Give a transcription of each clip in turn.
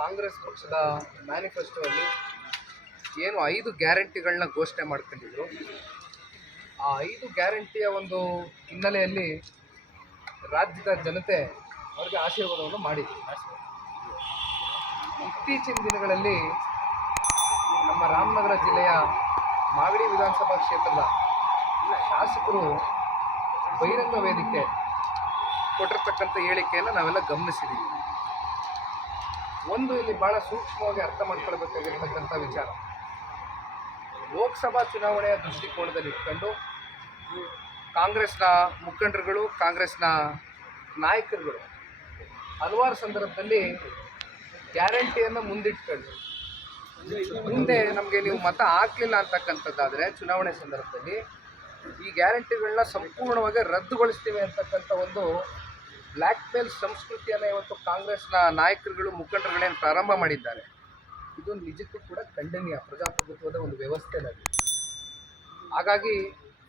ಕಾಂಗ್ರೆಸ್ ಪಕ್ಷದ ಮ್ಯಾನಿಫೆಸ್ಟೋಲ್ಲಿ ಏನು ಐದು ಗ್ಯಾರಂಟಿಗಳನ್ನ ಘೋಷಣೆ ಮಾಡ್ಕೊಂಡಿದ್ರು. ಆ ಐದು ಗ್ಯಾರಂಟಿಯ ಒಂದು ಹಿನ್ನೆಲೆಯಲ್ಲಿ ರಾಜ್ಯದ ಜನತೆ ಅವರಿಗೆ ಆಶೀರ್ವಾದವನ್ನು ಮಾಡಿದ್ರು. ಇತ್ತೀಚಿನ ದಿನಗಳಲ್ಲಿ ನಮ್ಮ ರಾಮನಗರ ಜಿಲ್ಲೆಯ ಮಾಗಡಿ ವಿಧಾನಸಭಾ ಕ್ಷೇತ್ರದ ಶಾಸಕರು ಬಹಿರಂಗ ವೇದಿಕೆ ಕೊಟ್ಟಿರ್ತಕ್ಕಂಥ ಹೇಳಿಕೆಯನ್ನು ನಾವೆಲ್ಲ ಗಮನಿಸಿದ್ದೀವಿ ಒಂದು ಇಲ್ಲಿ ಭಾಳ ಸೂಕ್ಷ್ಮವಾಗಿ ಅರ್ಥ ಮಾಡ್ಕೊಳ್ಬೇಕಾಗಿರ್ತಕ್ಕಂಥ ವಿಚಾರ. ಲೋಕಸಭಾ ಚುನಾವಣೆಯ ದೃಷ್ಟಿಕೋನದಲ್ಲಿ ಇಟ್ಕೊಂಡು ಕಾಂಗ್ರೆಸ್ನ ಮುಖಂಡರುಗಳು, ಕಾಂಗ್ರೆಸ್ನ ನಾಯಕರುಗಳು ಹಲವಾರು ಸಂದರ್ಭದಲ್ಲಿ ಗ್ಯಾರಂಟಿಯನ್ನು ಮುಂದಿಟ್ಕೊಂಡು, ಮುಂದೆ ನಮಗೆ ನೀವು ಮತ ಹಾಕಲಿಲ್ಲ ಅಂತಕ್ಕಂಥದ್ದಾದರೆ ಚುನಾವಣೆ ಸಂದರ್ಭದಲ್ಲಿ ಈ ಗ್ಯಾರಂಟಿಗಳನ್ನ ಸಂಪೂರ್ಣವಾಗಿ ರದ್ದುಗೊಳಿಸ್ತೀವಿ ಅಂತಕ್ಕಂಥ ಒಂದು ಬ್ಲ್ಯಾಕ್ ಮೇಲ್ ಸಂಸ್ಕೃತಿಯನ್ನು ಇವತ್ತು ಕಾಂಗ್ರೆಸ್ನ ನಾಯಕರುಗಳು ಮುಖಂಡರುಗಳೇನು ಪ್ರಾರಂಭ ಮಾಡಿದ್ದಾರೆ. ಇದು ನಿಜಕ್ಕೂ ಕೂಡ ಖಂಡನೀಯ, ಪ್ರಜಾಪ್ರಭುತ್ವದ ಒಂದು ವ್ಯವಸ್ಥೆನಲ್ಲಿ ಹಾಗಾಗಿ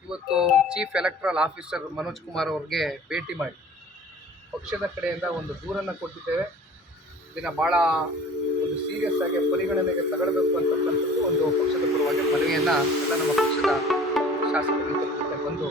ಇವತ್ತು chief electoral officer Manoj Kumar ಅವ್ರಿಗೆ ಭೇಟಿ ಮಾಡಿ. ಪಕ್ಷದ ಕಡೆಯಿಂದ ಒಂದು ದೂರನ್ನು ಕೊಟ್ಟಿದ್ದೇವೆ. ಇದನ್ನು ಭಾಳ ಒಂದು ಸೀರಿಯಸ್ ಆಗಿ ಪರಿಗಣನೆಗೆ ತಗೊಳ್ಬೇಕು ಅಂತಕ್ಕಂಥದ್ದು ಒಂದು ಪಕ್ಷದ ಪರವಾಗಿ ಮನವಿಯನ್ನು ಎಲ್ಲ ನಮ್ಮ ಪಕ್ಷದ ಶಾಸಕರಿಗೆ ಬಂದು